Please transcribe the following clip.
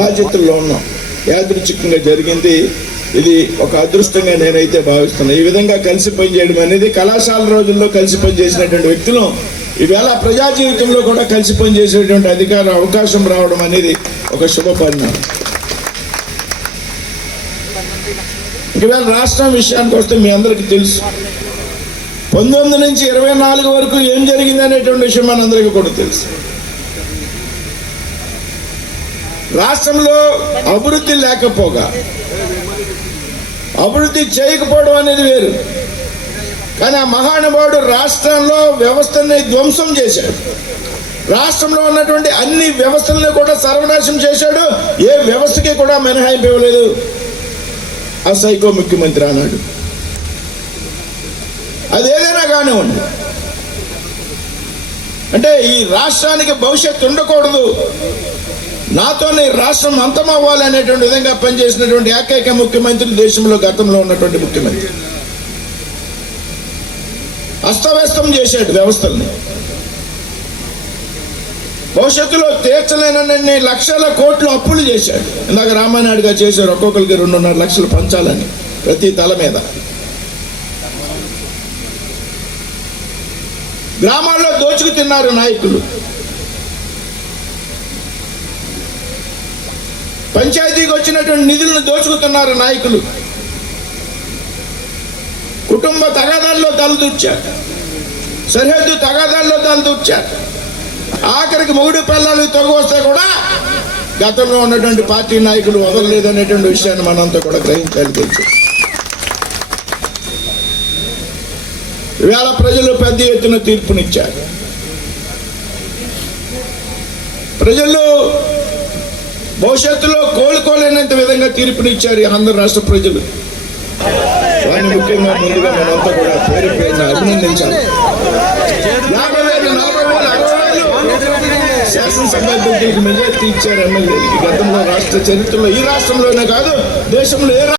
బాధ్యతల్లో ఉన్నాం. యాదృచ్ఛికంగా జరిగింది. ఇది ఒక అదృష్టంగా నేనైతే భావిస్తున్నాను ఈ విధంగా కలిసి పనిచేయడం అనేది కళాశాల రోజుల్లో కలిసి పనిచేసినటువంటి వ్యక్తులు ఈవేళ ప్రజా జీవితంలో కూడా కలిసి పనిచేసేటువంటి అధికార అవకాశం రావడం అనేది ఒక శుభ పరిణామం ఈవేళ రాష్ట్రం విషయానికి వస్తే మీ అందరికీ తెలుసు. పంతొమ్మిది నుంచి ఇరవై నాలుగు వరకు ఏం జరిగింది అనేటువంటి విషయం మనందరికీ కూడా తెలుసు. రాష్ట్రంలో అభివృద్ధి లేకపోగా అభివృద్ధి చేయకపోవడం అనేది వేరు. కానీ ఆ మహానుభావుడు రాష్ట్రంలో వ్యవస్థని ధ్వంసం చేశాడు. రాష్ట్రంలో ఉన్నటువంటి అన్ని వ్యవస్థలను కూడా సర్వనాశం చేశాడు. ఏ వ్యవస్థకి కూడా మినహాయింపు ఇవ్వలేదు. ఆ సైకో ముఖ్యమంత్రి అన్నాడు. అది ఏదైనా కానివ్వండి. అంటే ఈ రాష్ట్రానికి భవిష్యత్తు ఉండకూడదు. నాతోనే రాష్ట్రం అంతమవ్వాలి అనేటువంటి విధంగా పనిచేసినటువంటి ఏకైక ముఖ్యమంత్రి దేశంలో గతంలో ఉన్నటువంటి ముఖ్యమంత్రి. అస్తవ్యస్తం చేశాడు వ్యవస్థల్ని. భవిష్యత్తులో తీర్చలేనన్ని లక్షల కోట్లు అప్పులు చేశాడు. ఇందాక రామానాయుడు గారు చేశారు ఒక్కొక్కరికి రెండున్నర లక్షలు పంచాలని ప్రతి తల మీద. గ్రామాల్లో దోచుకు తిన్నారు నాయకులు. పంచాయతీకి వచ్చినటువంటి నిధులను దోచుకుతున్నారు నాయకులు. కుటుంబ తగాదాల్లో తలదూర్చారు సరిహద్దు తగాదాల్లో తలదూర్చారు ఆఖరికి మొగుడు పిల్లలు తొలగొస్తే కూడా గతంలో ఉన్నటువంటి పార్టీ నాయకులు వదలలేదనేటువంటి విషయాన్ని మనంతా కూడా గ్రహించాలి తెలుసు. ఇవాళ ప్రజలు పెద్ద ఎత్తున తీర్పునిచ్చారు. ప్రజలు భవిష్యత్తులో కోలుకోలేనంత విధంగా తీర్పునిచ్చారు ఆంధ్ర రాష్ట్ర ప్రజలు. వారిని ముఖ్యంగా ముందుగా మనంతా కూడా పేరు పేరున అభినందించాలి. యాభై వేలు నలభై వేలు శాసనసభ అభ్యర్థులకు మెజార్టీ ఇచ్చారు ఎమ్మెల్యేలకి గతంలో రాష్ట్ర చరిత్రలో ఈ రాష్ట్రంలోనే కాదు దేశంలో ఏ